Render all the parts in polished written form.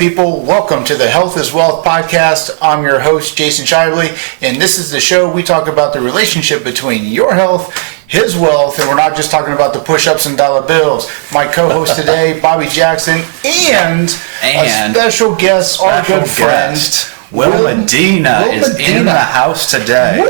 people? Welcome to the Health is Wealth podcast. I'm your host, Jason Shively, and this is the show we talk about the relationship between your health, his wealth, and we're not just talking about the push-ups and dollar bills. My co-host today, Bobby Jackson, and a special guest, our good friend, Will Medina is in the house today.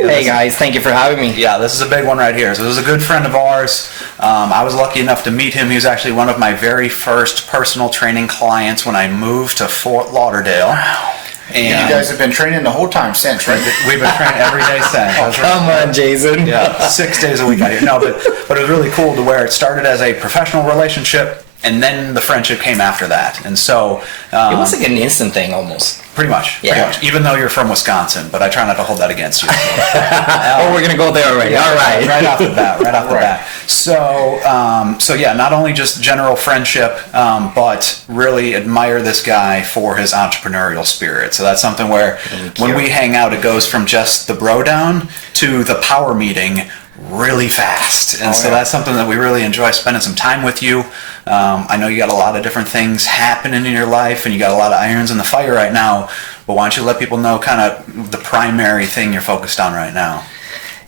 Hey guys, thank you for having me. Yeah, this is a big one right here. So this is a good friend of ours. I was lucky enough to meet him. He was actually one of my very first personal training clients when I moved to Fort Lauderdale. Wow. And you guys have been training the whole time since, right? We've been training every day since. Come on, Jason. Yeah, 6 days a week out here. No, but it was really cool to where it started as a professional relationship, and then the friendship came after that. And so it was like an instant thing almost. Pretty much. Even though you're from Wisconsin, but I try not to hold that against you. So. Oh, we're gonna go there already. Yeah, all right. Right off the bat. So yeah, not only just general friendship, but really admire this guy for his entrepreneurial spirit. So that's something where when we hang out, it goes from just the bro down to the power meeting really fast. And that's something that we really enjoy spending some time with you. I know you got a lot of different things happening in your life and you got a lot of irons in the fire right now, but why don't you let people know kind of the primary thing you're focused on right now?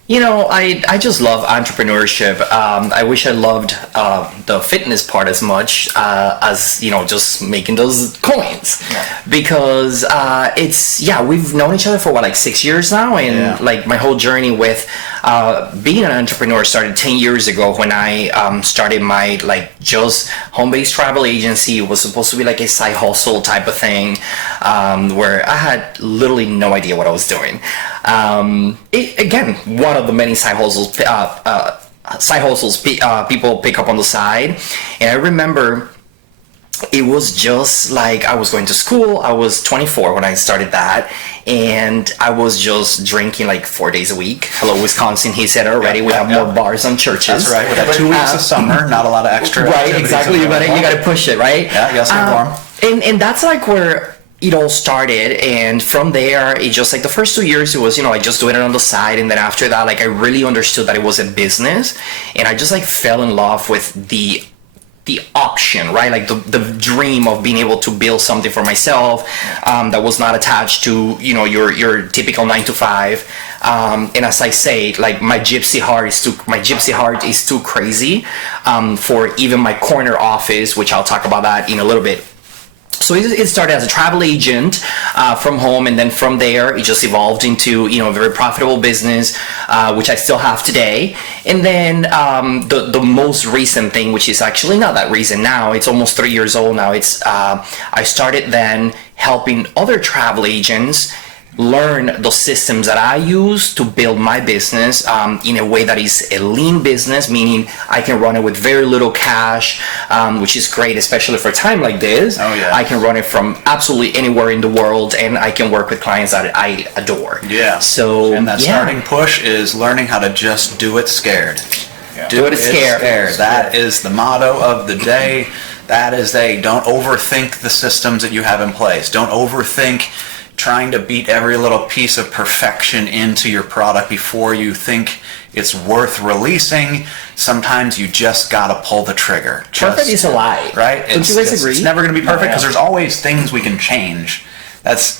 You know, I just love entrepreneurship. I wish I loved the fitness part as much as, you know, just making those coins. Yeah. Because we've known each other for, like 6 years now. And, like, my whole journey with being an entrepreneur started 10 years ago when I started my, like, just home-based travel agency. It was supposed to be, like, a side hustle type of thing where I had literally no idea what I was doing. One of the many side hustles people pick up on the side. And I remember it was just like I was going to school. I was 24 when I started that. And I was just drinking like 4 days a week. Hello, Wisconsin, he said already. We have more bars than churches. That's right. We have 2 weeks of summer, not a lot of extra. Right, exactly. You gotta push it, right? Yeah, you gotta stay warm. And that's like where it all started, and from there it just like the first 2 years it was, you know, like just doing it on the side, and then after that, like I really understood that it was a business, and I just like fell in love with the option, right? Like the dream of being able to build something for myself that was not attached to, you know, your typical 9 to 5. And as I say, like my gypsy heart is too crazy for even my corner office, which I'll talk about that in a little bit. So it started as a travel agent from home, and then from there it just evolved into, you know, a very profitable business, which I still have today. And then the most recent thing, which is actually not that recent now, it's almost 3 years old now. It's I started then helping other travel agents learn the systems that I use to build my business in a way that is a lean business, meaning I can run it with very little cash, which is great, especially for a time like this. Oh, yeah. I can run it from absolutely anywhere in the world, and I can work with clients that I adore. Yeah. So, and that starting push is learning how to just do it scared. Yeah. Do it scared. That is the motto of the day. That is don't overthink the systems that you have in place. Don't overthink trying to beat every little piece of perfection into your product before you think it's worth releasing. Sometimes you just gotta pull the trigger. Perfect is a lie. Right? Don't you guys agree? It's never gonna be perfect because there's always things we can change.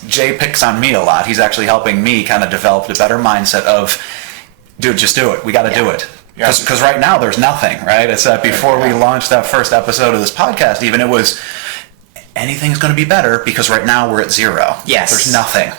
Jay picks on me a lot. He's actually helping me kind of develop a better mindset of, dude, just do it. We gotta do it. Because right now there's nothing, right? It's that before we launched that first episode of this podcast, even it was, anything's going to be better because right now we're at 0. Yes. There's nothing.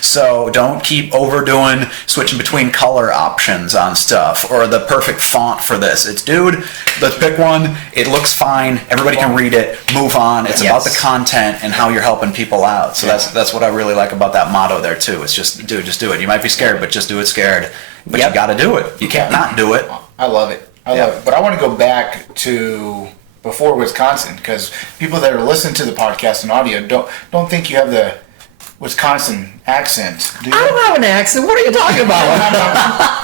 So don't keep overdoing, switching between color options on stuff or the perfect font for this. It's, dude, let's pick one. It looks fine. Everybody can read it. Move on. It's about the content and how you're helping people out. So that's what I really like about that motto there too. It's just, dude, just do it. You might be scared, but just do it scared. But you got to do it. You can't not do it. I love it. I love it. But I want to go back to before Wisconsin, because people that are listening to the podcast and audio don't think you have the Wisconsin accent. Do you? I don't have an accent. What are you talking about?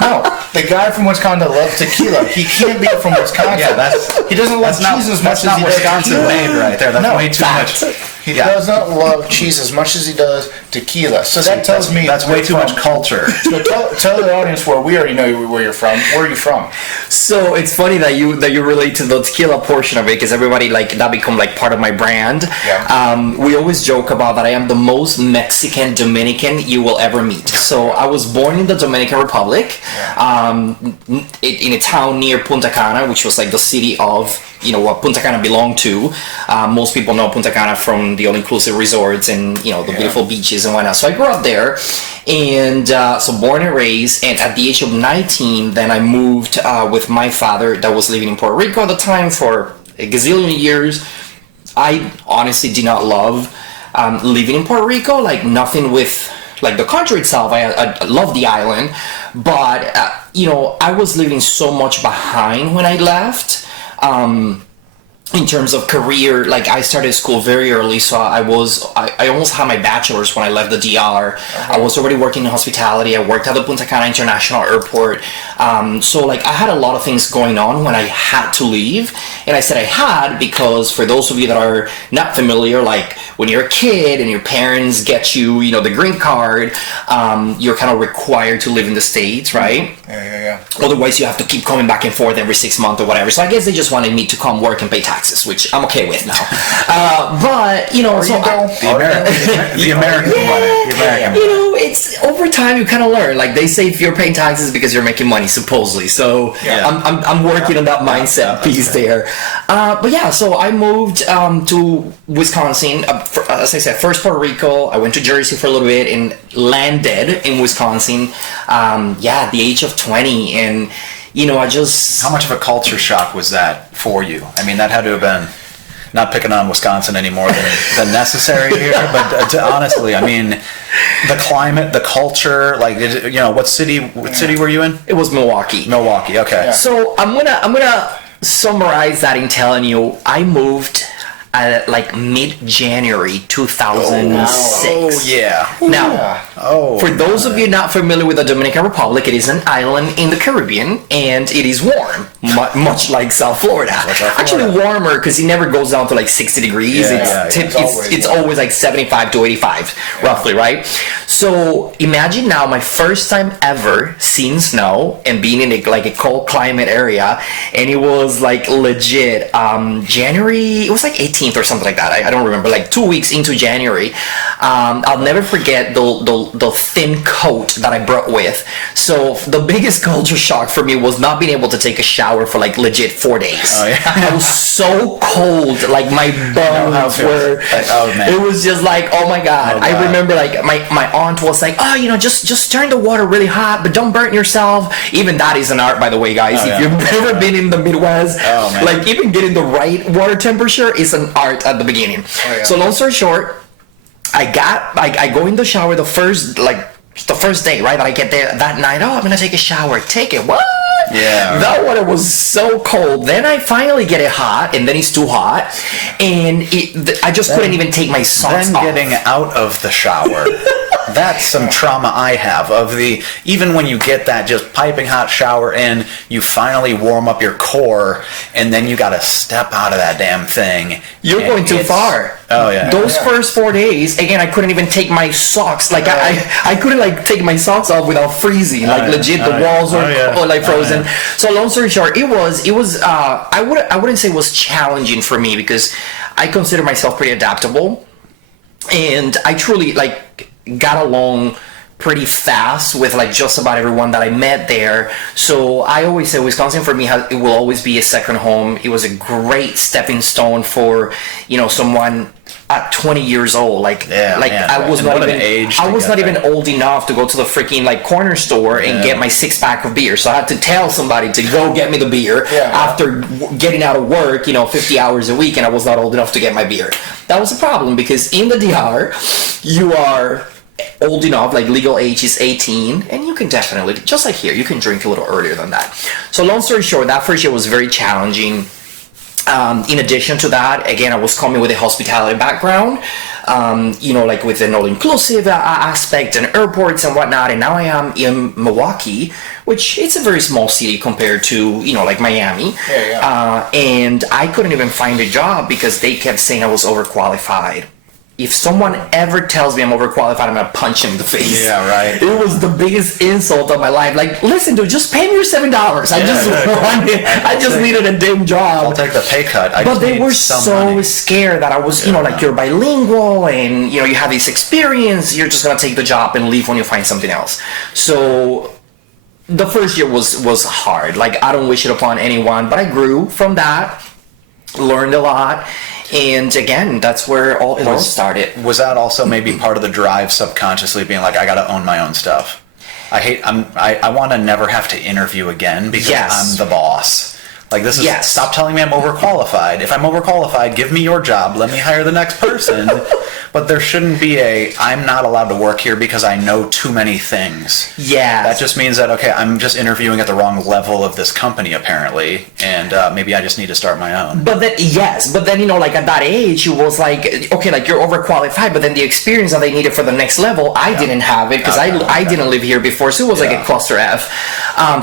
No, the guy from Wisconsin that loves tequila, he can't be from Wisconsin. Yeah, he doesn't love cheese as much as he does Wisconsin made right there. That's way too much. He doesn't love cheese as much as he does tequila. So that tells me that's way too much culture. So tell the audience where we already know where you're from. Where are you from? So it's funny that you relate to the tequila portion of it, because everybody like that become like part of my brand. Yeah. We always joke about that I am the most Mexican Dominican you will ever meet. So I was born in the Dominican Republic, in a town near Punta Cana, which was like the city of what Punta Cana belonged to. Most people know Punta Cana from the all-inclusive resorts and the beautiful beaches and whatnot. So I grew up there, and so born and raised. And at the age of 19, then I moved with my father that was living in Puerto Rico at the time for a gazillion years. I honestly did not love living in Puerto Rico. Like nothing with like the country itself. I love the island, but I was leaving so much behind when I left. In terms of career, like I started school very early, so I almost had my bachelor's when I left the DR. I was already working in hospitality. I worked at the Punta Cana International Airport. So like I had a lot of things going on when I had to leave. And I said I had because for those of you that are not familiar, like when you're a kid and your parents get you, the green card, you're kind of required to live in the States, right? Yeah. Otherwise, you have to keep coming back and forth every 6 months or whatever. So I guess they just wanted me to come work and pay taxes, which I'm okay with now. But the American way. It's over time you kind of learn. Like they say, if you're paying taxes because you're making money, supposedly. So I'm working on that mindset piece there. But yeah, so I moved to Wisconsin. As I said, first Puerto Rico. I went to Jersey for a little bit and landed in Wisconsin. At the age of 20, and I just... How much of a culture shock was that for you? I mean, that had to have been, not picking on Wisconsin any more than necessary here, but honestly, I mean, the climate, the culture, like, what city were you in? It was Milwaukee. Milwaukee, okay. Yeah. So I'm gonna summarize that in telling you I moved like mid-January 2006. Oh, yeah. Now, for those of you not familiar with the Dominican Republic, it is an island in the Caribbean, and it is warm, much like South Florida. Actually warmer because it never goes down to like 60 degrees. It's always like 75 to 85, roughly, right? So imagine now my first time ever seeing snow and being in a cold climate area, and it was like legit January. It was like 18th or something like that. I don't remember. Like 2 weeks into January, I'll never forget the thin coat that I brought with. So the biggest culture shock for me was not being able to take a shower for like legit 4 days. Oh, yeah. I was so cold, like my bones were. It was just like, oh my god. I remember like my aunt was like, just turn the water really hot, but don't burn yourself. Even that is an art, by the way, guys. If you've ever been in the Midwest, like even getting the right water temperature is an art at the beginning. So long story short, I go in the shower the first day, right? That I get there that night. Oh, I'm gonna take a shower. Take it. What? Yeah. That water was so cold. Then I finally get it hot, and then it's too hot, and I just couldn't even take my socks off. Then getting out of the shower. That's some trauma I have even when you get that just piping hot shower in, you finally warm up your core, and then you got to step out of that damn thing. You're going too far. Oh yeah. Those first 4 days, again, I couldn't even take my socks. Like I couldn't like take my socks off without freezing. Like legit, the walls were like frozen. So long story short, it was. I wouldn't say it was challenging for me because I consider myself pretty adaptable, and I truly got along pretty fast with like just about everyone that I met there. So I always say Wisconsin for me it will always be a second home. It was a great stepping stone for someone at 20 years old. I was not even old enough to go to the freaking corner store and get my 6-pack of beer. So I had to tell somebody to go get me the beer after getting out of work 50 hours a week, and I was not old enough to get my beer. That was a problem because in the DR you are old enough, like legal age is 18, and you can definitely, just like here, you can drink a little earlier than that. So long story short, that first year was very challenging. In addition to that, again, I was coming with a hospitality background, with an all-inclusive aspect and airports and whatnot, and now I am in Milwaukee, which it's a very small city compared to, Miami. And I couldn't even find a job because they kept saying I was overqualified. if someone ever tells me I'm overqualified, I'm gonna punch him in the face. Yeah, right. It was the biggest insult of my life. Like, listen, dude, just pay me your $7. I just needed a damn job. I'll take the pay cut. But they were so scared that I was, like, you're bilingual and, you have this experience, you're just gonna take the job and leave when you find something else. So the first year was hard. Like, I don't wish it upon anyone, but I grew from that, learned a lot. And again, that's where it all started. Was that also maybe part of the drive subconsciously being like, I got to own my own stuff? I want to never have to interview again because I'm the boss. Like, this is, stop telling me I'm overqualified. If I'm overqualified, give me your job. Let me hire the next person. But there shouldn't be I'm not allowed to work here because I know too many things. Yeah. That just means that, okay, I'm just interviewing at the wrong level of this company, apparently. And maybe I just need to start my own. But then, like, at that age, it was like, okay, like, you're overqualified, but then the experience that they needed for the next level, I didn't have it because I didn't live here before. So it was like a cluster F.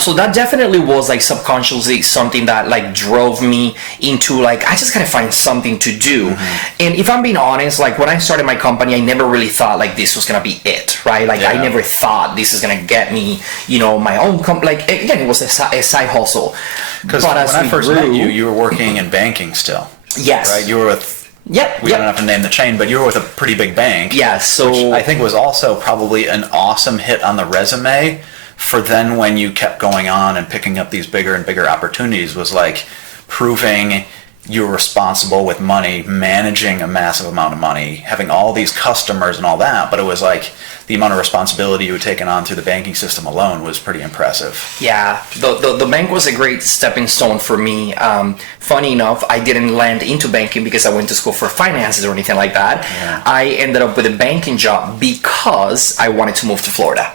So that definitely was, like, subconsciously something that, like, drove me into, like, I just gotta find something to do. And if I'm being honest, like, when I started my company, I never really thought, like, this was gonna be it, right? Like, I never thought this is gonna get me, my own company. Like, again, it was a side hustle. Because when I first met you, you were working in banking still. Yes. Right? You were with... We don't have to name the chain, but you were with a pretty big bank. Yeah, so... Which I think was also probably an awesome hit on the resume for then when you kept going on and picking up these bigger and bigger opportunities, was like proving you were responsible with money, managing a massive amount of money, having all these customers and all that. But it was like the amount of responsibility you had taken on through the banking system alone was pretty impressive. Yeah, the bank was a great stepping stone for me. Funny enough, I didn't land into banking because I went to school for finances or anything like that. Yeah. I ended up with a banking job because I wanted to move to Florida.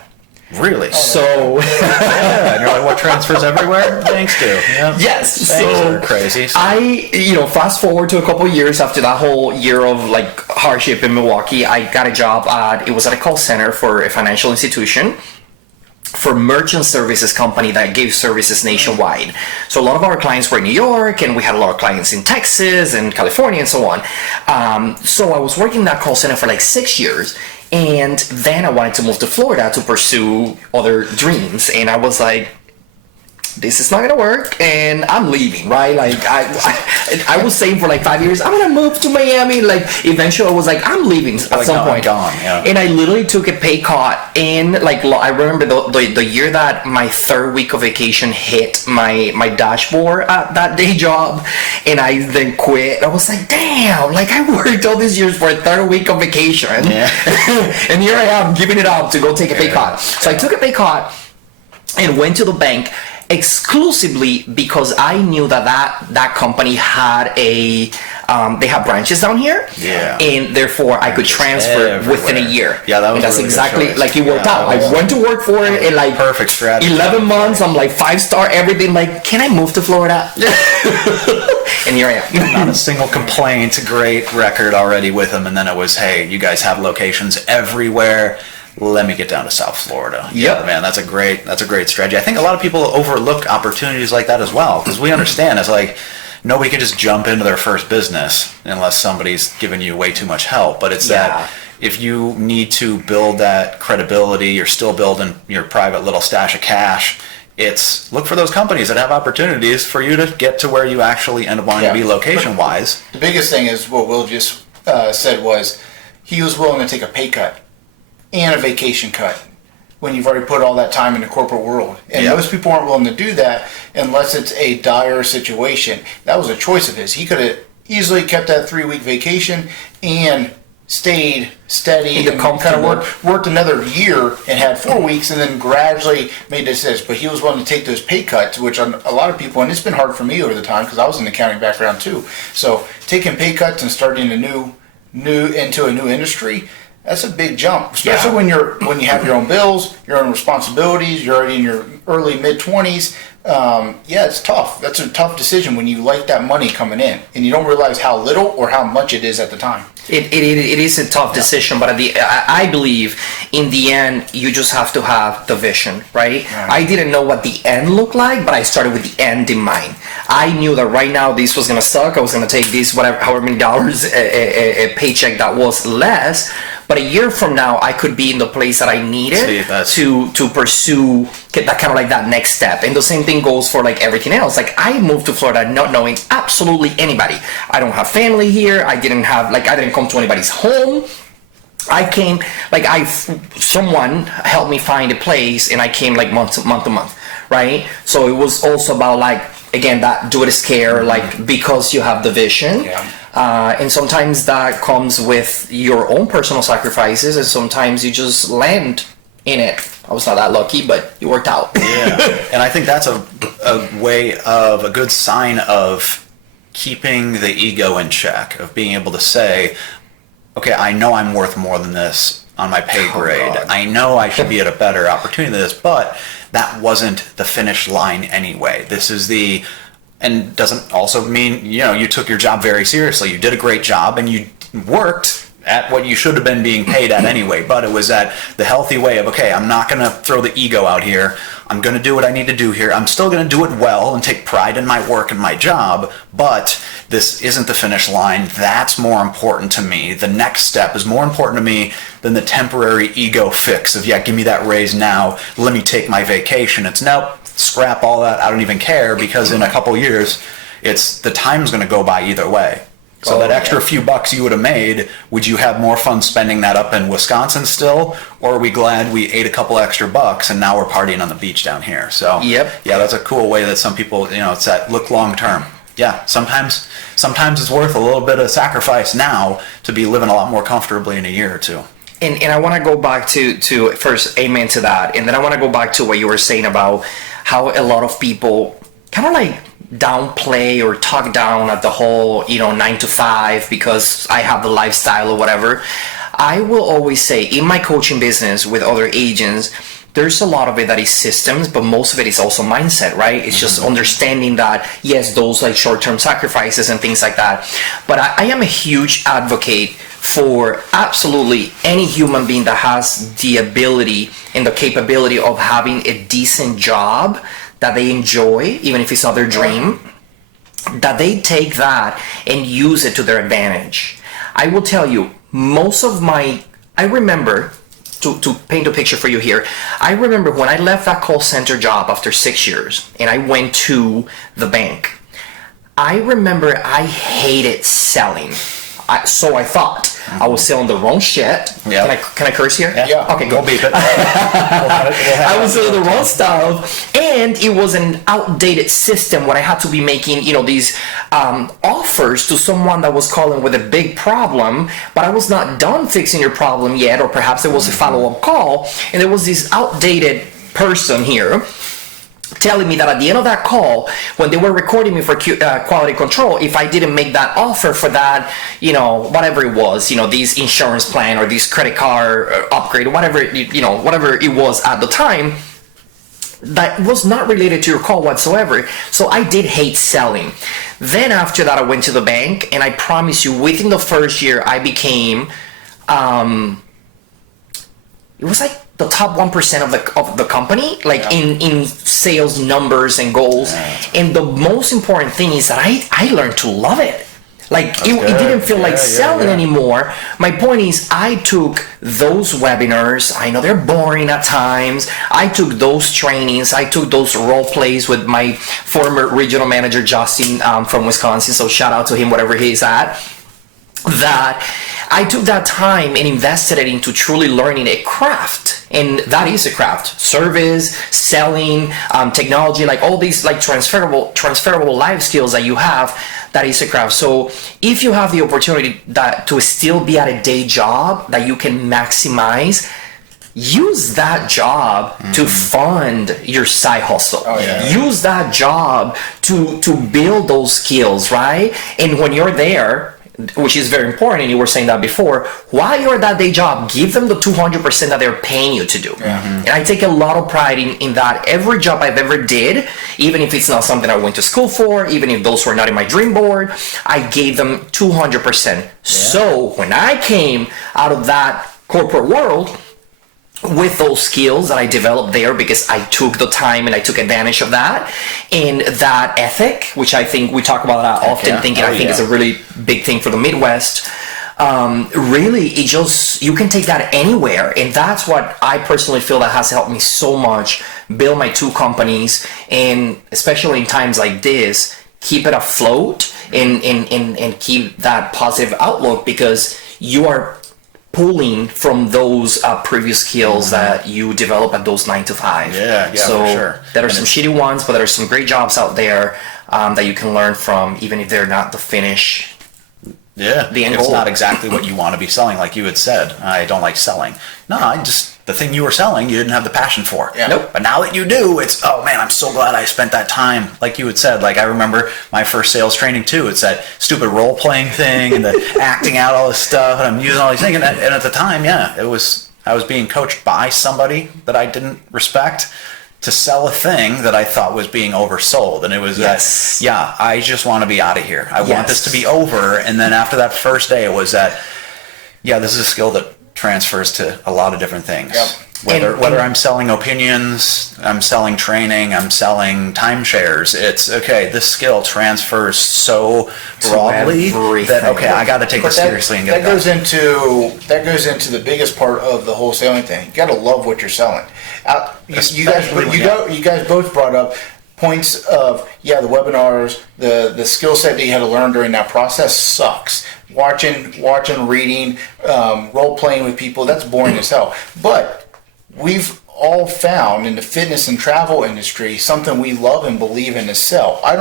Really? So... and you're like, what, transfers everywhere? Banks do. Yep. Yes. Banks are crazy. So. I, fast forward to a couple of years after that whole year of, like, hardship in Milwaukee, I got a job it was at a call center for a financial institution, for merchant services company that gave services nationwide. So a lot of our clients were in New York, and we had a lot of clients in Texas and California and so on. So I was working that call center for like 6 years. And then I wanted to move to Florida to pursue other dreams. And I was like, this is not gonna work, and I'm leaving, right? Like, I was saying for like 5 years, I'm gonna move to Miami. Like, eventually I was like, I'm leaving at some point. And I literally took a pay cut. And like, I remember the year that my third week of vacation hit my dashboard at that day job, and I then quit. I was like, damn, like, I worked all these years for a third week of vacation. Yeah. And here I am giving it up to go take a pay cut. So I took a pay cut and went to the bank exclusively because I knew that company had they have branches down here, and therefore I could transfer within a year. Yeah, that was and that's really exactly like it worked out. I went to work for it in like perfect strategy. 11 months. I'm like 5-star everything. Like, can I move to Florida? And here I am. Not a single complaint. Great record already with them. And then it was, hey, you guys have locations everywhere. Let me get down to South Florida. Yeah, man, that's a great strategy. I think a lot of people overlook opportunities like that as well, because we understand it's like nobody can just jump into their first business unless somebody's giving you way too much help. But it's that if you need to build that credibility, you're still building your private little stash of cash. It's look for those companies that have opportunities for you to get to where you actually end up wanting to be location-wise. The biggest thing is what Will just said was he was willing to take a pay cut and a vacation cut when you've already put all that time in the corporate world. And most people aren't willing to do that unless it's a dire situation. That was a choice of his. He could have easily kept that 3-week vacation and stayed steady and kind of worked another year and had 4 weeks and then gradually made this. But he was willing to take those pay cuts, which a lot of people, and it's been hard for me over the time because I was in the accounting background too. So taking pay cuts and starting into a new industry, That's a big jump, especially when you have your own bills, your own responsibilities. You're already in your early mid-20s. It's tough. That's a tough decision when you like that money coming in and you don't realize how little or how much it is at the time. It is a tough decision, but I believe in the end you just have to have the vision, right? I didn't know what the end looked like, but I started with the end in mind. I knew that right now this was gonna suck. I was gonna take this however many dollars a paycheck that was less. But a year from now, I could be in the place that I needed to pursue that kind of like that next step. And the same thing goes for like everything else. Like I moved to Florida not knowing absolutely anybody. I don't have family here. I didn't come to anybody's home. I came someone helped me find a place, and I came like month to month, right? So it was also about like, again, that do it scare, like because you have the vision. And sometimes that comes with your own personal sacrifices, and sometimes you just land in it. I was not that lucky, but it worked out. And I think that's a good sign of keeping the ego in check, of being able to say, okay, I know I'm worth more than this on my pay grade. I know I should be at a better opportunity than this, but that wasn't the finish line anyway. And doesn't also mean, you took your job very seriously. You did a great job and you worked at what you should have been being paid at anyway, but it was at the healthy way of, okay, I'm not going to throw the ego out here. I'm going to do what I need to do here. I'm still going to do it well and take pride in my work and my job, but this isn't the finish line. That's more important to me. The next step is more important to me than the temporary ego fix of, give me that raise now. Let me take my vacation. It's nope. Scrap all that. I don't even care, because in a couple years, the time's going to go by either way. So that extra few bucks you would have made, would you have more fun spending that up in Wisconsin still, or are we glad we ate a couple extra bucks and now we're partying on the beach down here? So that's a cool way that some people, it's that look long term. Sometimes it's worth a little bit of sacrifice now to be living a lot more comfortably in a year or two. And I want to go back to first, amen to that, and then I want to go back to what you were saying about how a lot of people kind of like downplay or talk down at the whole 9 to 5 because I have the lifestyle or whatever. I will always say in my coaching business with other agents, there's a lot of it that is systems, but most of it is also mindset, right? It's just understanding that, yes, those like short-term sacrifices and things like that. But I am a huge advocate for absolutely any human being that has the ability and the capability of having a decent job that they enjoy, even if it's not their dream, that they take that and use it to their advantage. I will tell you, I remember, to paint a picture for you here, I remember when I left that call center job after 6 years and I went to the bank. I remember I hated selling. So I thought. I was selling the wrong shit. Can I curse here? Yeah. Okay, go. We'll beep it. I was selling the wrong stuff, and it was an outdated system where I had to be making, these offers to someone that was calling with a big problem, but I was not done fixing your problem yet, or perhaps there was a follow-up call, and there was this outdated person here telling me that at the end of that call, when they were recording me for quality control, if I didn't make that offer for that, whatever it was, this insurance plan or this credit card upgrade, whatever it was at the time, that was not related to your call whatsoever. So I did hate selling. Then after that, I went to the bank, and I promise you, within the first year, I became, it was like the top 1% of the company, like in sales numbers and goals. And the most important thing is that I learned to love it. Like it didn't feel like selling anymore. My point is, I took those webinars. I know they're boring at times. I took those trainings. I took those role plays with my former regional manager, Justin, from Wisconsin. So shout out to him, wherever he's at. That I took that time and invested it into truly learning a craft, and that is a craft. Service, selling, technology, like all these like transferable life skills that you have, that is a craft. So if you have the opportunity to still be at a day job that you can maximize, use that job to fund your side hustle. Use that job to build those skills, right? And when you're there, which is very important, and you were saying that before, while you're at that day job, give them the 200% that they're paying you to do. And I take a lot of pride in that. Every job I've ever did, even if it's not something I went to school for, even if those were not in my dream board, I gave them 200%. So when I came out of that corporate world with those skills that I developed there, because I took the time and I took advantage of that, and that ethic, which I think we talk about that often, I think is a really big thing for the Midwest. Really, you can take that anywhere, and that's what I personally feel that has helped me so much build my 2 companies, and especially in times like this, keep it afloat and keep that positive outlook, because you are pulling from those previous skills that you develop at those 9 to 5. So for sure. There are some shitty ones, but there are some great jobs out there that you can learn from, even if they're not the finish. The end It's goal. not exactly what you want to be selling, like you had said. I don't like selling. No, the thing you were selling, you didn't have the passion for. Nope. But now that you do, it's, oh man, I'm so glad I spent that time. Like you had said, like I remember my first sales training too. It's that stupid role-playing thing and the acting out all this stuff, and I'm using all these things. And at the time, I was being coached by somebody that I didn't respect to sell a thing that I thought was being oversold. And it was I just want to be out of here. I want this to be over. And then after that first day, it was that, this is a skill that transfers to a lot of different things. Whether I'm selling opinions, I'm selling training, I'm selling timeshares, it's okay, this skill transfers so broadly that I got to take this seriously and get it done. That goes into the biggest part of the wholesaling thing. You got to love what you're selling. You guys both brought up points of the webinars, the skill set that you had to learn during that process sucks. Watching, reading, role playing with people, that's boring as hell. But we've all found in the fitness and travel industry something we love and believe in to sell. I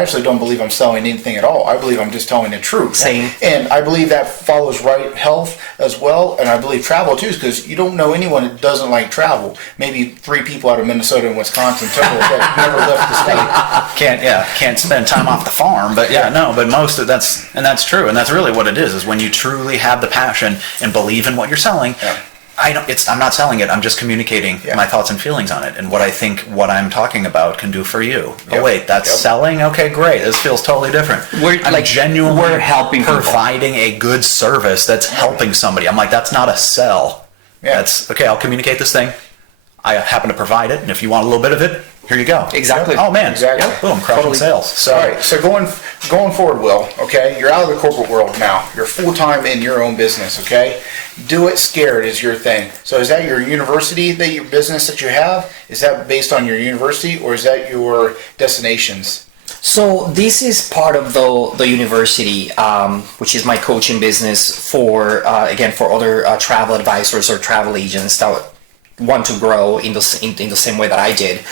actually don't believe I'm selling anything at all. I believe I'm just telling the truth. Same. And I believe that follows right health as well, and I believe travel too, because you don't know anyone that doesn't like travel. Maybe 3 people out of Minnesota and Wisconsin total that never left the state. Can't spend time off the farm, but but most of that's true, and that's really what it is when you truly have the passion and believe in what you're selling. I'm not selling it. I'm just communicating my thoughts and feelings on it and what I think what I'm talking about can do for you. Oh wait, that's selling? Okay, great. This feels totally different. I'm genuinely helping providing a good service that's helping somebody. I'm like, that's not a sell. That's okay, I'll communicate this thing. I happen to provide it, and if you want a little bit of it, here you go. Exactly. Oh man. Exactly. Boom, crushing sales. So, all right. So going forward, Will. Okay, you're out of the corporate world now. You're full time in your own business. Okay, do it scared is your thing. So is that your university, your business that you have? Is that based on your university, or is that your destinations? So this is part of the university, which is my coaching business for other travel advisors or travel agents that want to grow in the same way that I did.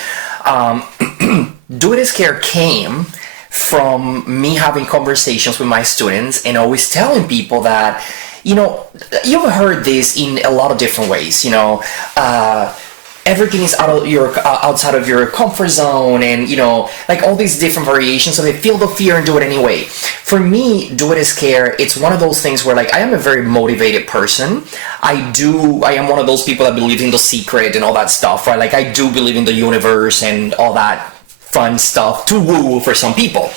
Do It Scared came from me having conversations with my students and always telling people that, you've heard this in a lot of different ways, everything is outside of your comfort zone, and like all these different variations of it. Feel the fear and do it anyway. For me, Do It Scared, it's one of those things where like I am a very motivated person. I am one of those people that believe in The Secret and all that stuff, right? Like I do believe in the universe and all that fun stuff to woo for some people.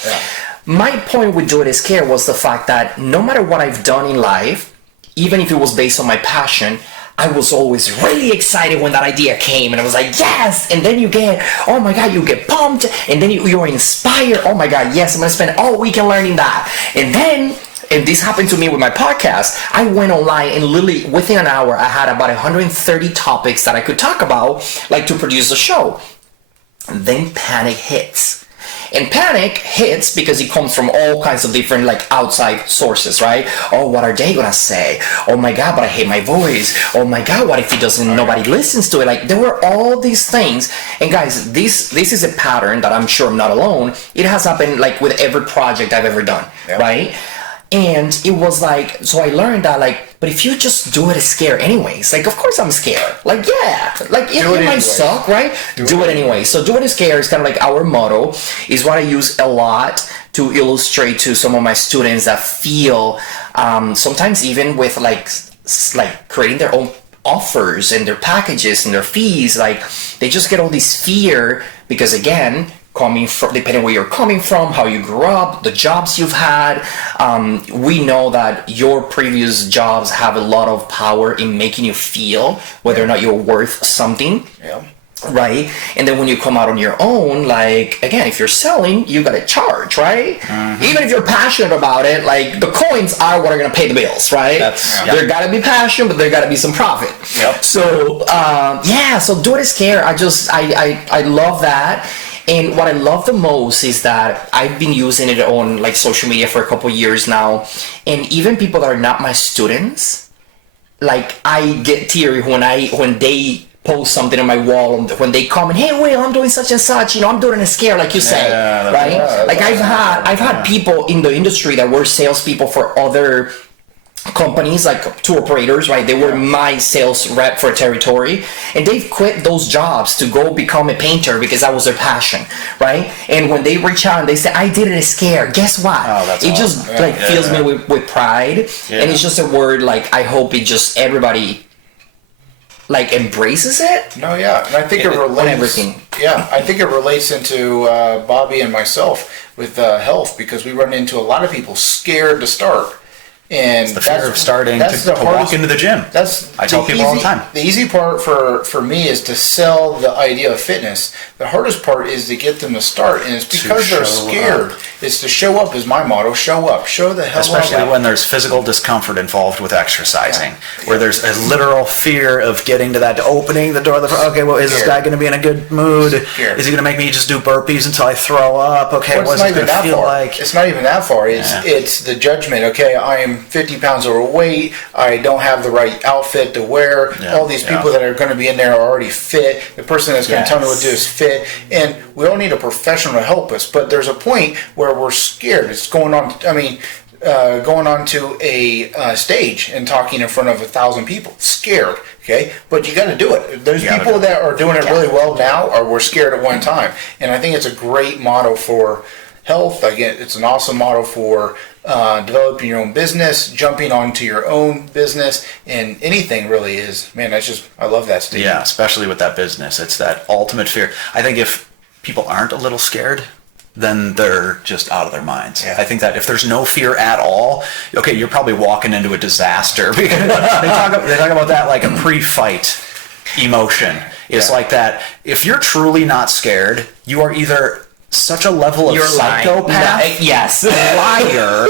My point with Do It Scared was the fact that no matter what I've done in life, even if it was based on my passion, I was always really excited when that idea came, and I was like, yes! And then you get pumped, and then you're inspired. Oh my God, yes, I'm gonna spend all weekend learning that. And then, and this happened to me with my podcast, I went online and literally within an hour, I had about 130 topics that I could talk about, like to produce a show. And then panic hits. And panic hits because it comes from all kinds of different like outside sources, right? Oh, what are they gonna say? Oh my God, but I hate my voice. Oh my God, what if nobody listens to it? Like there were all these things. And guys, this is a pattern that I'm sure I'm not alone. It has happened like with every project I've ever done, right? And it was like, so I learned that like, but if you just do it scared anyways, like of course I'm scared. Like like it might suck, right? Do it anyway. So Do It Scared is kind of like our motto, is what I use a lot to illustrate to some of my students that feel sometimes even with like creating their own offers and their packages and their fees, like they just get all this fear because, again, coming from, depending where you're coming from, how you grew up, the jobs you've had, we know that your previous jobs have a lot of power in making you feel whether or not you're worth something. Yeah. Right? And then when you come out on your own, like, again, if you're selling, you gotta charge, right? Even if you're passionate about it, like, the coins are what are gonna pay the bills, right? There gotta be passion, but there gotta be some profit. Yep. So, so do it is care. I love that. And what I love the most is that I've been using it on, like, social media for a couple of years now. And even people that are not my students, like, I get teary when they post something on my wall, when they comment, hey Will, I'm doing such and such, I'm doing a scare, like you say, right? Like I've had people in the industry that were salespeople for other companies, like tour operators, right? They were my sales rep for a territory, and they've quit those jobs to go become a painter because that was their passion, right? And when they reach out and they say, I did it a scare, guess what? It just fills me with pride, and it's just a word, like, I hope it just, everybody like embraces it. No, yeah, and I think it relates. Everything. Yeah, I think it relates into Bobby and myself with health, because we run into a lot of people scared to start, and it's the fear of starting to walk into the gym. I tell people all the time. The easy part for me is to sell the idea of fitness. The hardest part is to get them to start, and it's because they're scared. It's to show up is my motto. Show up. Show the hell up. Especially when there's physical discomfort involved with exercising, where there's a literal fear of getting to that, opening the door. Okay, well, is this guy going to be in a good mood? Is he going to make me just do burpees until I throw up? Okay, what's it going to feel like? It's not even that far. It's the judgment. Okay, I am 50 pounds overweight. I don't have the right outfit to wear. All these people that are going to be in there are already fit. The person that's going to tell me what to do is fit. And we all need a professional to help us. But there's a point where we're scared. It's going on. I mean, going onto a stage and talking in front of 1,000 people, scared. Okay, but you got to do it. There's people that are doing it really well now, or were scared at one time. And I think it's a great motto for health. Again, it's an awesome motto for developing your own business, jumping onto your own business, and anything really is. Man, that's just, I love that statement. Yeah, especially with that business. It's that ultimate fear. I think if people aren't a little scared, then they're just out of their minds. I think that if there's no fear at all, okay, you're probably walking into a disaster. Because they talk about that like a pre-fight emotion. It's like that. If you're truly not scared, you are either such a level of psychopath, liar,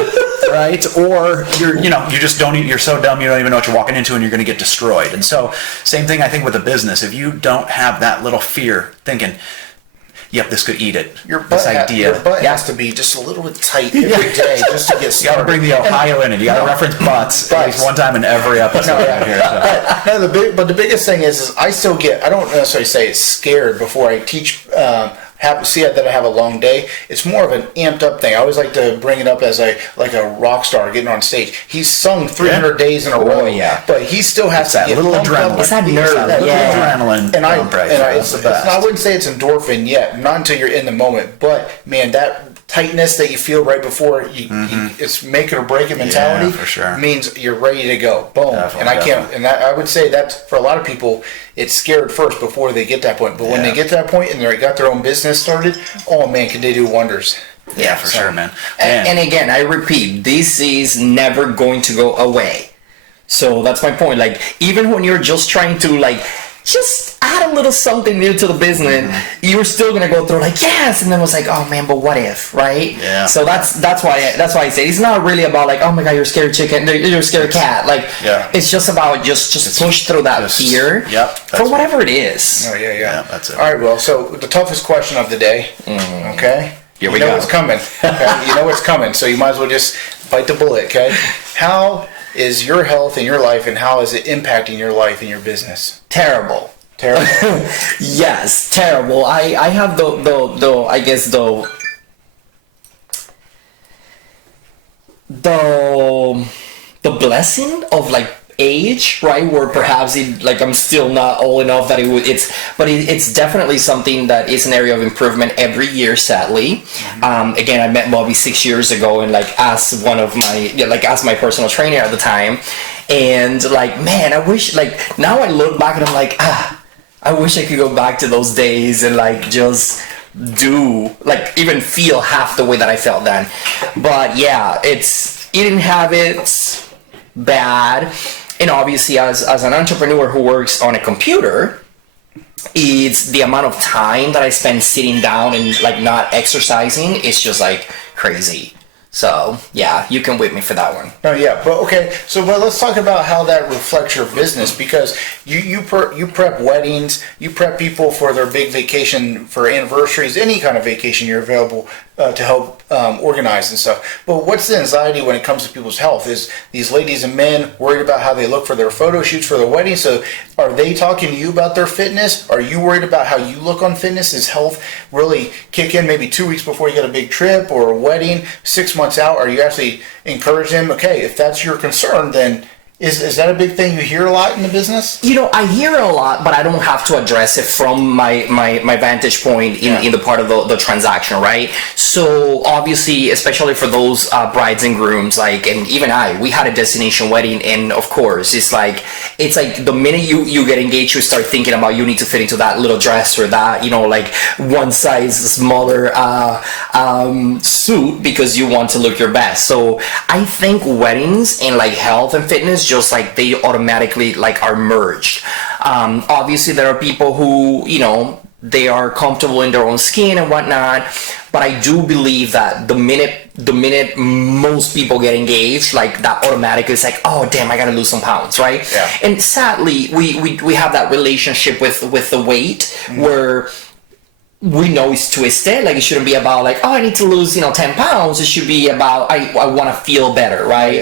right? Or you just don't. You're so dumb you don't even know what you're walking into, and you're going to get destroyed. And so, same thing I think with a business. If you don't have that little fear, thinking, yep, this could eat it. Your butt has to be just a little bit tight every day just to get started. You got to bring the Ohio in it. You got to reference butts at least one time in every episode here. So. But the biggest thing is I still get, I don't necessarily say it's scared before I teach, see that I have a long day. It's more of an amped up thing. I always like to bring it up as a rock star getting on stage. He's sung 300 days in a row, but he still has to get little adrenaline. It's that nerve, adrenaline. And I wouldn't say it's endorphin yet, not until you're in the moment. But man, that tightness that you feel right before it's make it or break it mentality for sure. means you're ready to go. Boom. I would say that for a lot of people, it's scared first before they get that point. But when they get to that point and they got their own business started, oh man, can they do wonders. Yeah, for sure, man. And again, I repeat, this is never going to go away. So that's my point. Like, even when you're just trying to just add a little something new to the business, you're still gonna go through yes, and then it's like, oh man, but what if, right? Yeah. So that's why I say it's not really about oh my god, you're a scared chicken, you're a scared cat. It's just about just push through that fear for whatever it is. Oh yeah, that's it. All right, well, so the toughest question of the day. Okay, here we go. You know what's coming. Okay? You know what's coming, so you might as well just bite the bullet. Okay, how is your health in your life, and how is it impacting your life and your business? Terrible. Yes, terrible. I have the blessing of age, right, where perhaps I'm still not old enough that it's definitely something that is an area of improvement every year, sadly. Again, I met Bobby 6 years ago, and as one of my as my personal trainer at the time, and man, I wish, now I look back and I'm like, I wish I could go back to those days and just do even feel half the way that I felt then. But yeah, it's eating habits, bad. And obviously, as an entrepreneur who works on a computer, it's the amount of time that I spend sitting down and not exercising. It's just crazy. So yeah, you can whip me for that one. Oh yeah, but okay. But let's talk about how that reflects your business, because you prep weddings, you prep people for their big vacation, for anniversaries, any kind of vacation you're available to help organize and stuff. But what's the anxiety when it comes to people's health? Is these ladies and men worried about how they look for their photo shoots for their wedding? So are they talking to you about their fitness? Are you worried about how you look on fitness? Is health really kick in maybe 2 weeks before you get a big trip or a wedding, 6 months out? Are you actually encouraging them? Okay, if that's your concern, then is that a big thing you hear a lot in the business? I hear it a lot, but I don't have to address it from my vantage point in the part of the transaction, right? So obviously, especially for those brides and grooms, and even we had a destination wedding, and of course, it's the minute you get engaged, you start thinking about you need to fit into that little dress or that, one size smaller suit because you want to look your best. So I think weddings and health and fitness, just they automatically are merged. Obviously there are people who they are comfortable in their own skin and whatnot, but I do believe that the minute most people get engaged, that automatically is oh damn, I gotta lose some pounds, right? Yeah. And sadly we have that relationship with the weight, where we know it's twisted. It shouldn't be about I need to lose 10 pounds. It should be about I want to feel better, right?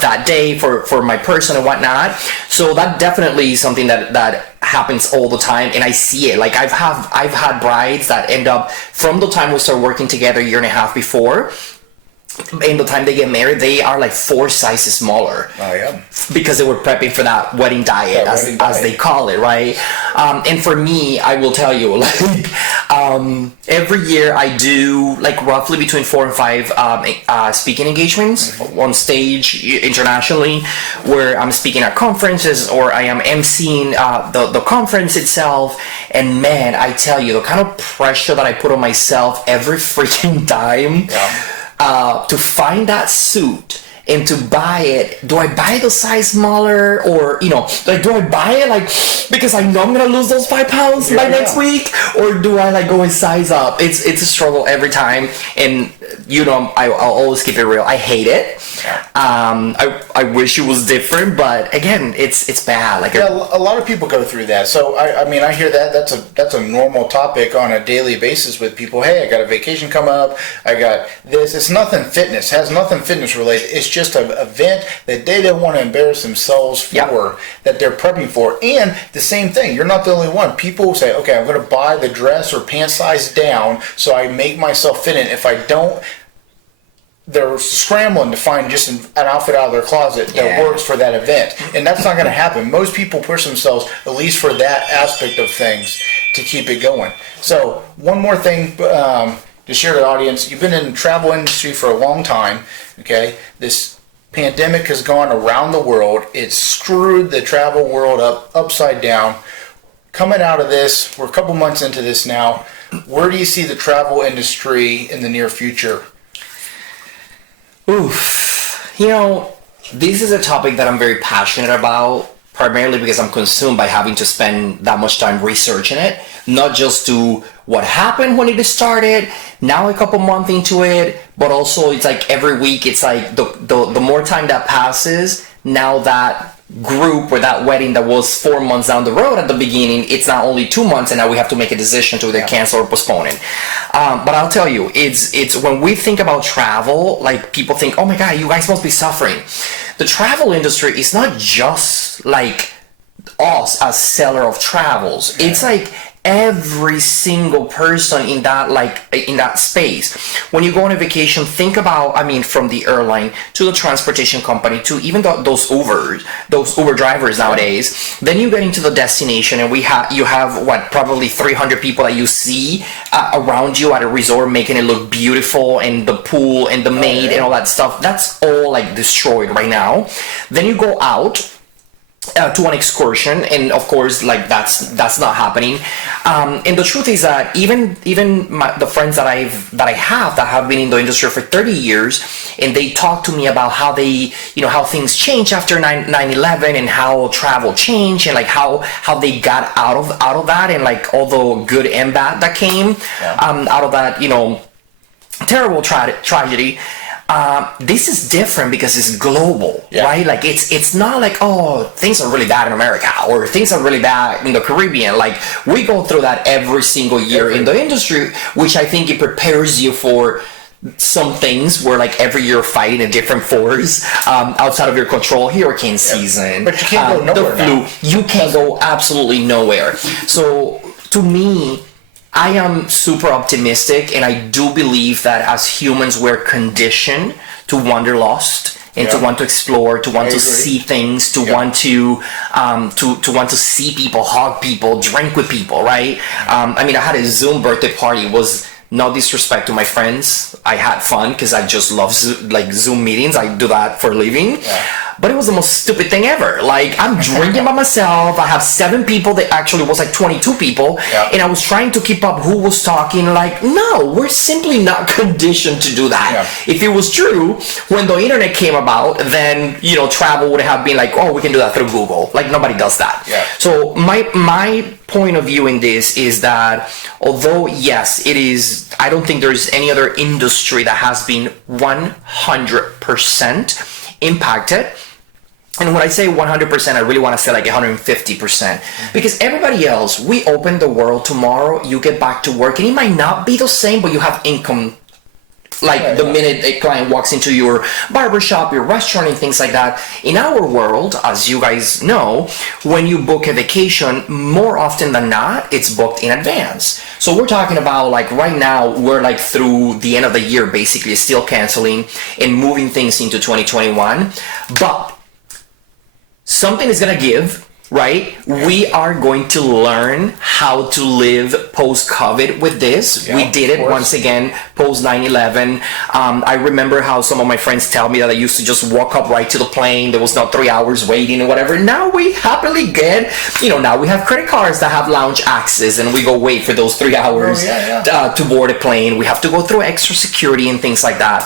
That day for my person and whatnot. So that definitely is something that happens all the time, and I see it. I've had brides that end up, from the time we start working together, 1.5 years before, in the time they get married, they are 4 sizes smaller. Oh yeah. Because they were prepping for that wedding diet, as they call it, right? And for me, I will tell you, every year I do roughly between 4 and 5 speaking engagements on stage internationally, where I'm speaking at conferences or I am emceeing the conference itself. And man, I tell you, the kind of pressure that I put on myself every freaking time. Yeah. To find that suit and to buy it. Do I buy the size smaller, or do I buy it because I know I'm gonna lose those 5 pounds by next week, or do I go and size up? It's a struggle every time, and I'll always keep it real. I hate it. I wish it was different, but again, it's bad. A lot of people go through that. So I hear that that's a normal topic on a daily basis with people. Hey, I got a vacation coming up. I got this. It's nothing fitness. Has nothing fitness related. It's just an event that they don't want to embarrass themselves for, that they're prepping for. And the same thing. You're not the only one. People say, okay, I'm going to buy the dress or pant size down so I make myself fit in. If I don't, they're scrambling to find just an outfit out of their closet that works for that event. And that's not going to happen. Most people push themselves, at least for that aspect of things, to keep it going. So one more thing to share to the audience. You've been in the travel industry for a long time. Okay, this pandemic has gone around the world. It's screwed the travel world upside down. Coming out of this, we're a couple months into this now. Where do you see the travel industry in the near future? Oof. This is a topic that I'm very passionate about, primarily because I'm consumed by having to spend that much time researching it, not just to what happened when it started, now a couple months into it, but also it's every week, it's the more time that passes, now that group or that wedding that was 4 months down the road at the beginning, it's not only 2 months, and now we have to make a decision to either cancel or postpone it. But I'll tell you, it's when we think about travel, people think, oh my God, you guys must be suffering. The travel industry is not just us as seller of travels. It's every single person in that space. When you go on a vacation, think about, I mean, from the airline to the transportation company to even those Uber drivers nowadays. Then you get into the destination, and you have what, probably 300 people that you see around you at a resort, making it look beautiful, and the pool and the maid and all that stuff. That's all like destroyed right now. Then you go out to an excursion, and of course, like that's not happening. And the truth is that even the friends that I have been in the industry for 30 years, and they talk to me about how they, how things changed after 9/11, and how travel changed, and like how they got out of that, and like all the good and bad that came out of that, terrible tragedy. This is different because it's global, right? Like it's not like, oh, things are really bad in America, or things are really bad in the Caribbean. Like, we go through that every single year in the industry, which I think it prepares you for some things where, like, every year fighting a different force outside of your control. Hurricane season, but you can't go nowhere. The flu, you can go absolutely nowhere. So to me, I am super optimistic, and I do believe that as humans, we're conditioned to wanderlust and to want to explore, to want to see things, to want to want to see people, hug people, drink with people, right? I mean, I had a Zoom birthday party. It was no disrespect to my friends. I had fun because I just love Zoom meetings. I do that for a living. But it was the most stupid thing ever. Like, I'm drinking by myself. I have 7 people. That actually was like 22 people. And I was trying to keep up who was talking. Like, no, we're simply not conditioned to do that. If it was true, when the internet came about, then, travel would have been like, oh, we can do that through Google. Like, nobody does that. So my point of view in this is that, although, yes, it is, I don't think there's any other industry that has been 100% impacted. And when I say 100%, I really want to say like 150%. Because everybody else, we open the world tomorrow, you get back to work, and it might not be the same, but you have income. Like the minute a client walks into your barbershop, your restaurant, and things like that. In our world, as you guys know, when you book a vacation, more often than not, it's booked in advance. So we're talking about, like, right now, we're like through the end of the year, basically still canceling and moving things into 2021. But something is going to give, right? We are going to learn how to live post-COVID with this. We did it once again post 9/11. I remember how some of my friends tell me that I used to just walk up right to the plane. There was no 3 hours waiting or whatever. Now we happily get, now we have credit cards that have lounge access, and we go wait for those 3 hours to board a plane. We have to go through extra security and things like that.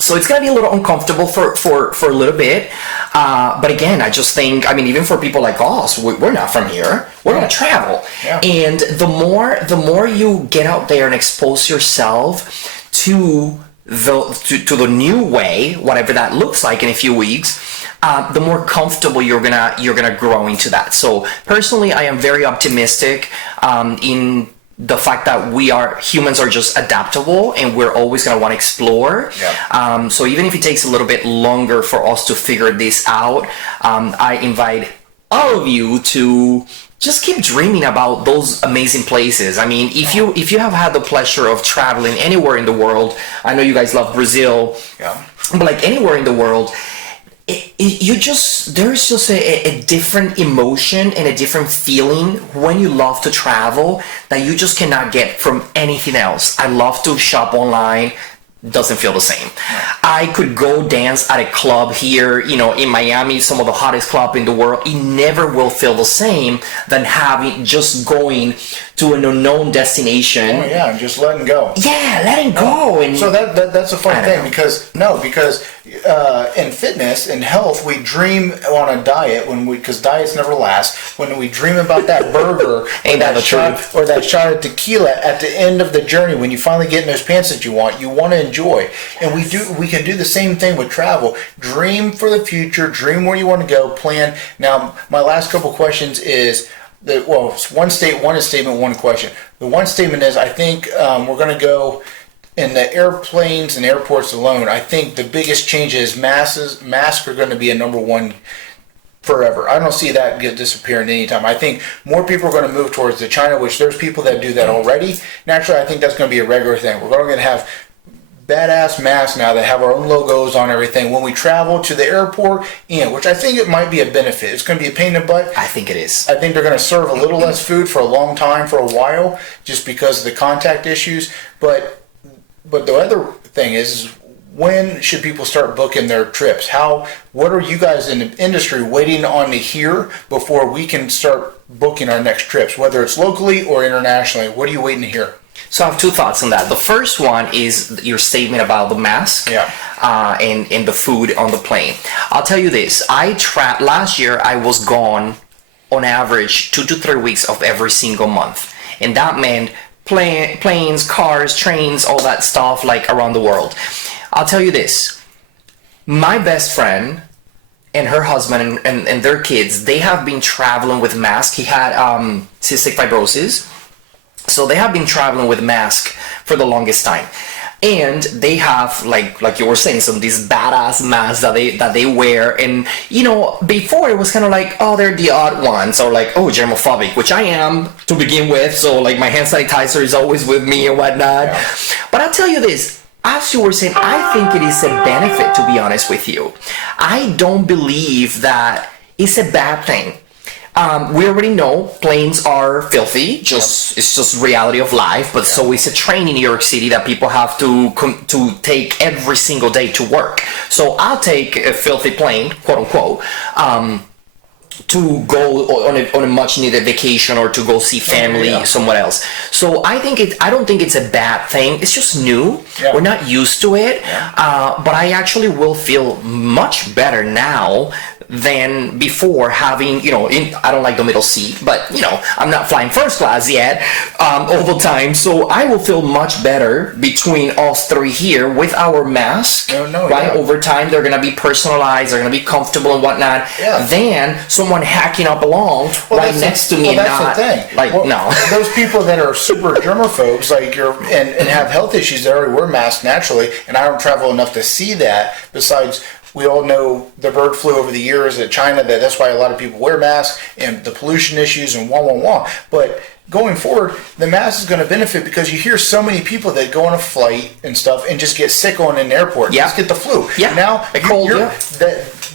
So it's going to be a little uncomfortable for a little bit. But again, I just think, I mean, even for people like us, we're not from here. We're going to travel. And the more you get out there and expose yourself to the new way, whatever that looks like in a few weeks, the more comfortable you're gonna grow into that. So personally, I am very optimistic in the fact that humans are just adaptable, and we're always going to want to explore. So even if it takes a little bit longer for us to figure this out, I invite all of you to just keep dreaming about those amazing places. I mean, if you have had the pleasure of traveling anywhere in the world, I know you guys love Brazil, but like anywhere in the world, there's just a different emotion and a different feeling when you love to travel that you just cannot get from anything else. I love to shop online. Doesn't feel the same. I could go dance at a club here, in Miami, some of the hottest club in the world. It never will feel the same than just going to an unknown destination. And just letting go. Letting go. And so that's a funny thing because in fitness and health, we dream on a diet because diets never last. When we dream about that burger that shot of tequila at the end of the journey, when you finally get in those pants that you want to enjoy. And we can do the same thing with travel. Dream for the future, dream where you want to go, plan. Now, my last couple questions is one statement, one question. The one statement is, I think we're going to go in the airplanes and airports alone. I think the biggest change is masks are going to be a number one forever. I don't see that disappearing anytime. I think more people are going to move towards the China, which there's people that do that already. Naturally, I think that's going to be a regular thing. We're going to have badass masks now that have our own logos on everything when we travel to the airport, which I think it might be a benefit. It's going to be a pain in the butt. I think it is. I think they're going to serve a little less food for a long time, for a while, just because of the contact issues. But the other thing is when should people start booking their trips? What are you guys in the industry waiting on to hear before we can start booking our next trips, whether it's locally or internationally? What are you waiting to hear? So I have two thoughts on that. The first one is your statement about the mask and the food on the plane. I'll tell you this. Last year I was gone on average 2 to 3 weeks of every single month. And that meant planes, cars, trains, all that stuff like around the world. I'll tell you this. My best friend and her husband and their kids, they have been traveling with masks. He had cystic fibrosis. So they have been traveling with masks for the longest time. And they have, like you were saying, some of these badass masks that they wear. And, before it was kind of like, oh, they're the odd ones. Or like, oh, germophobic, which I am to begin with. So like my hand sanitizer is always with me and whatnot. Yeah. But I'll tell you this. As you were saying, I think it is a benefit, to be honest with you. I don't believe that it's a bad thing. We already know planes are filthy. It's just reality of life. But so is a train in New York City that people have to take every single day to work. So I'll take a filthy plane, quote unquote, to go on a much needed vacation or to go see family somewhere else. So I don't think it's a bad thing. It's just new. Yeah. We're not used to it. Yeah. But I actually will feel much better now than before having, I don't like the middle seat, but, I'm not flying first class yet all the time. So I will feel much better between us three here with our masks, right? Over time, they're going to be personalized, they're going to be comfortable and whatnot, than someone hacking up along right next to me. That's the thing. No. Those people that are super germaphobes, and have health issues, they already wear masks naturally, and I don't travel enough to see that. Besides, we all know the bird flu over the years at China, that's why a lot of people wear masks and the pollution issues and But going forward, the mask is going to benefit because you hear so many people that go on a flight and stuff and just get sick on an airport. Just get the flu. Yeah. Now,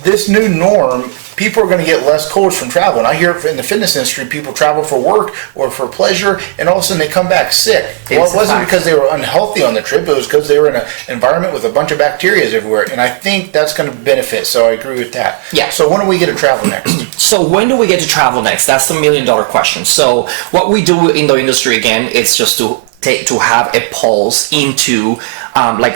this new norm, people are going to get less colds from traveling. I hear in the fitness industry, people travel for work or for pleasure, and all of a sudden they come back sick. Well, it wasn't because they were unhealthy on the trip. It was because they were in an environment with a bunch of bacteria everywhere. And I think that's going to benefit. So I agree with that. Yeah. So when do we get to travel next? So when do we get to travel next? That's the $1 million question. So what we do in the industry, again, it's just to have a pulse into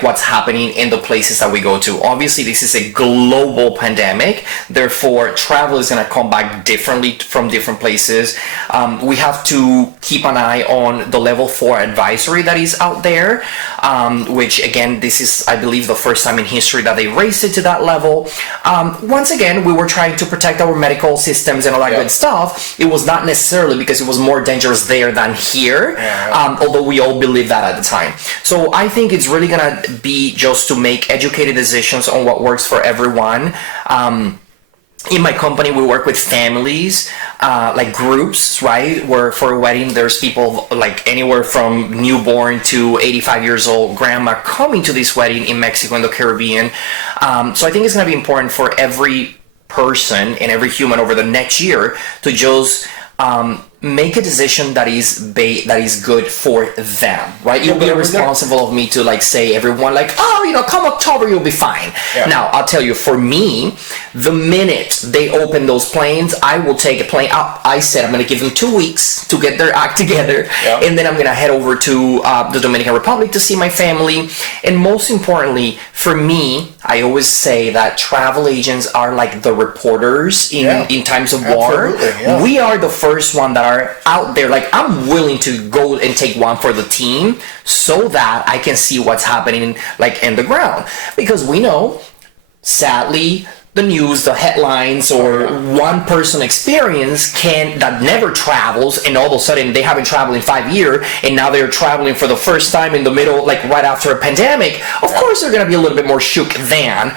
what's happening in the places that we go to. Obviously, this is a global pandemic. Therefore, travel is going to come back differently from different places. We have to keep an eye on the level 4 advisory that is out there, which again, this is, I believe, the first time in history that they raised it to that level. Once again, we were trying to protect our medical systems and all that good stuff. It was not necessarily because it was more dangerous there than here, although we all believed that at the time. So I think it's really going to be just to make educated decisions on what works for everyone. In my company, we work with families, like groups, right? Where for a wedding, there's people like anywhere from newborn to 85 years old grandma coming to this wedding in Mexico and the Caribbean. So I think it's going to be important for every person and every human over the next year to just make a decision that is good for them, right? It would be irresponsible of me to say everyone come October you'll be fine. Now I'll tell you, for me, the minute they open those planes, I will take a plane up. I said I'm going to give them 2 weeks to get their act together, and then I'm going to head over to the Dominican Republic to see my family. And most importantly, for me, I always say that travel agents are like the reporters in times of war. We are the first one that are out there. I'm willing to go and take one for the team so that I can see what's happening in the ground, because we know, sadly, the news, the headlines, or one person experience that never travels, and all of a sudden they haven't traveled in 5 years, and now they're traveling for the first time in the middle, like right after a pandemic. Of course, they're going to be a little bit more shook than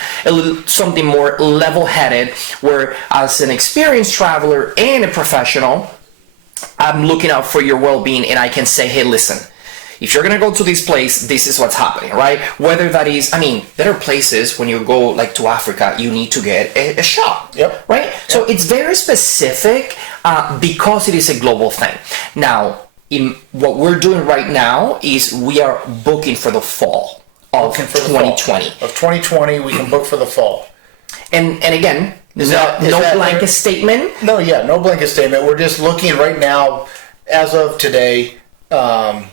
something more level-headed, where as an experienced traveler and a professional, I'm looking out for your well-being, and I can say, hey, listen, if you're going to go to this place, this is what's happening, right? Whether that is, there are places when you go like to Africa, you need to get a shot, right? Yep. So it's very specific because it is a global thing. Now, what we're doing right now is we are booking for the fall of 2020. Of 2020, we can book for the fall. And again, no blanket statement? No blanket statement. We're just looking right now, as of today,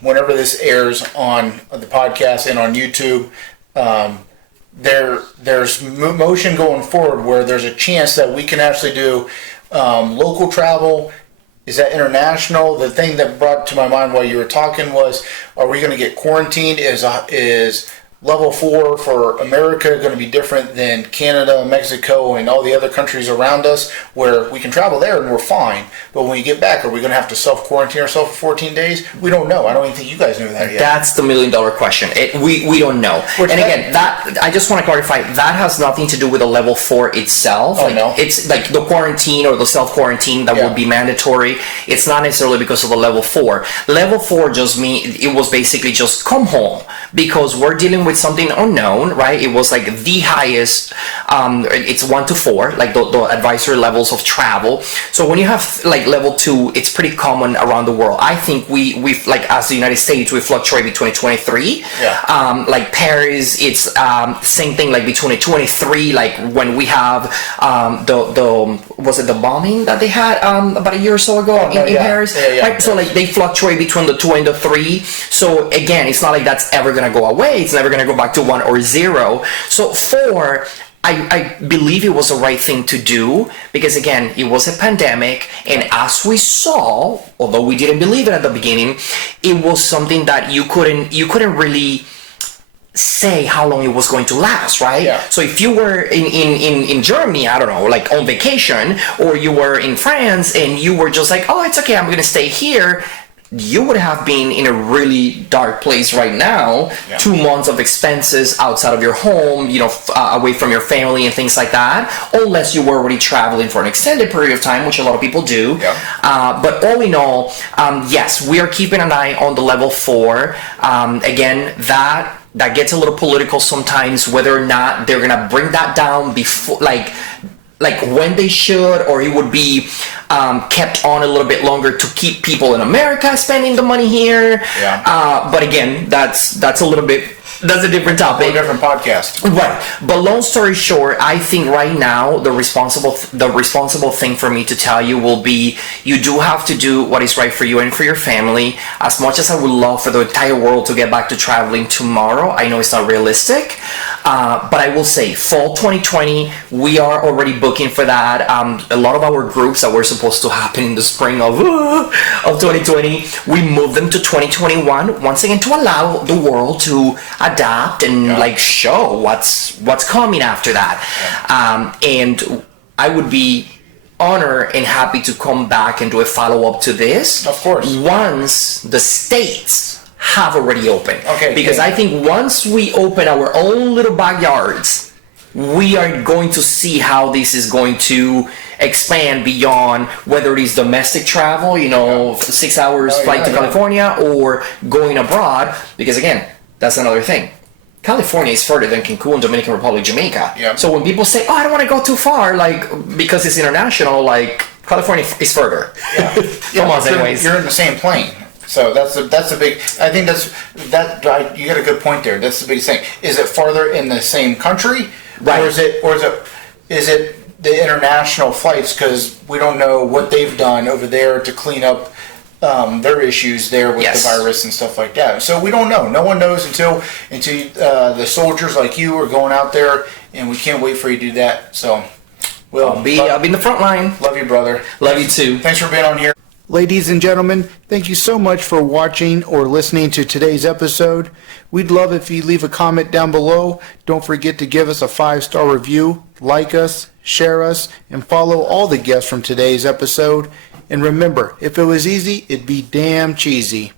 whenever this airs on the podcast and on YouTube, there's motion going forward where there's a chance that we can actually do local travel. Is that international? The thing that brought to my mind while you were talking was, are we going to get quarantined? Is level 4 for America going to be different than Canada, Mexico, and all the other countries around us, where we can travel there and we're fine, but when we get back, are we going to have to self-quarantine ourselves for 14 days? We don't know. I don't even think you guys know that yet. That's the million-dollar question. We don't know. Again, that I just want to clarify, that has nothing to do with the level 4 itself. No. It's like the quarantine or the self-quarantine that will be mandatory. It's not necessarily because of the level 4. Level 4 just means it was basically just come home, because we're dealing with something unknown, right? It was like the highest, it's 1 to 4, like the advisory levels of travel. So when you have like level 2, it's pretty common around the world. I think we've like, as the United States, we fluctuate between 23. Like Paris, it's same thing, like between 23, like when we have was it the bombing that they had about a year or so ago in Paris? Right? So like they fluctuate between the 2 and the 3. So again, it's not like that's ever gonna go away. It's never gonna go back to 1 or 0. So 4, I believe it was the right thing to do, because again, it was a pandemic, and as we saw, although we didn't believe it at the beginning, it was something that you couldn't really say how long it was going to last, right? So if you were in Germany, I don't know, like on vacation, or you were in France and you were just like, oh, it's okay, I'm gonna stay here, you would have been in a really dark place right now. 2 months of expenses outside of your home, away from your family and things like that, unless you were already traveling for an extended period of time, which a lot of people do. But all in all, yes, we are keeping an eye on the level 4. Again, that gets a little political sometimes, whether or not they're gonna bring that down before, like when they should, or it would be kept on a little bit longer to keep people in America spending the money here. But again, that's a different topic. A different podcast. Right. But long story short, I think right now the responsible thing for me to tell you will be, you do have to do what is right for you and for your family. As much as I would love for the entire world to get back to traveling tomorrow, I know it's not realistic. But I will say, fall 2020, we are already booking for that. A lot of our groups that were supposed to happen in the spring of 2020, we moved them to 2021, once again to allow the world to adapt and like show what's coming after that. And I would be honored and happy to come back and do a follow-up to this. Of course. Once the states have already opened. Because I think once we open our own little backyards, we are going to see how this is going to expand beyond whether it is domestic travel, 6 hours flight to California, or going abroad. Because again, that's another thing. California is further than Cancun, Dominican Republic, Jamaica. So when people say, oh, I don't want to go too far, like, because it's international, like, California is further. Come on, anyways. You're in the same plane. So that's a big. I think you got a good point there. That's the biggest thing. Is it farther in the same country, right? Or is it the international flights? Because we don't know what they've done over there to clean up their issues there with the virus and stuff like that. So we don't know. No one knows until the soldiers like you are going out there, and we can't wait for you to do that. So I'll be in the front line. Love you, brother. Love you too. Thanks for being on here. Ladies and gentlemen, thank you so much for watching or listening to today's episode. We'd love if you leave a comment down below. Don't forget to give us a 5-star review. like us, share us, and follow all the guests from today's episode. And remember, if it was easy, it'd be damn cheesy.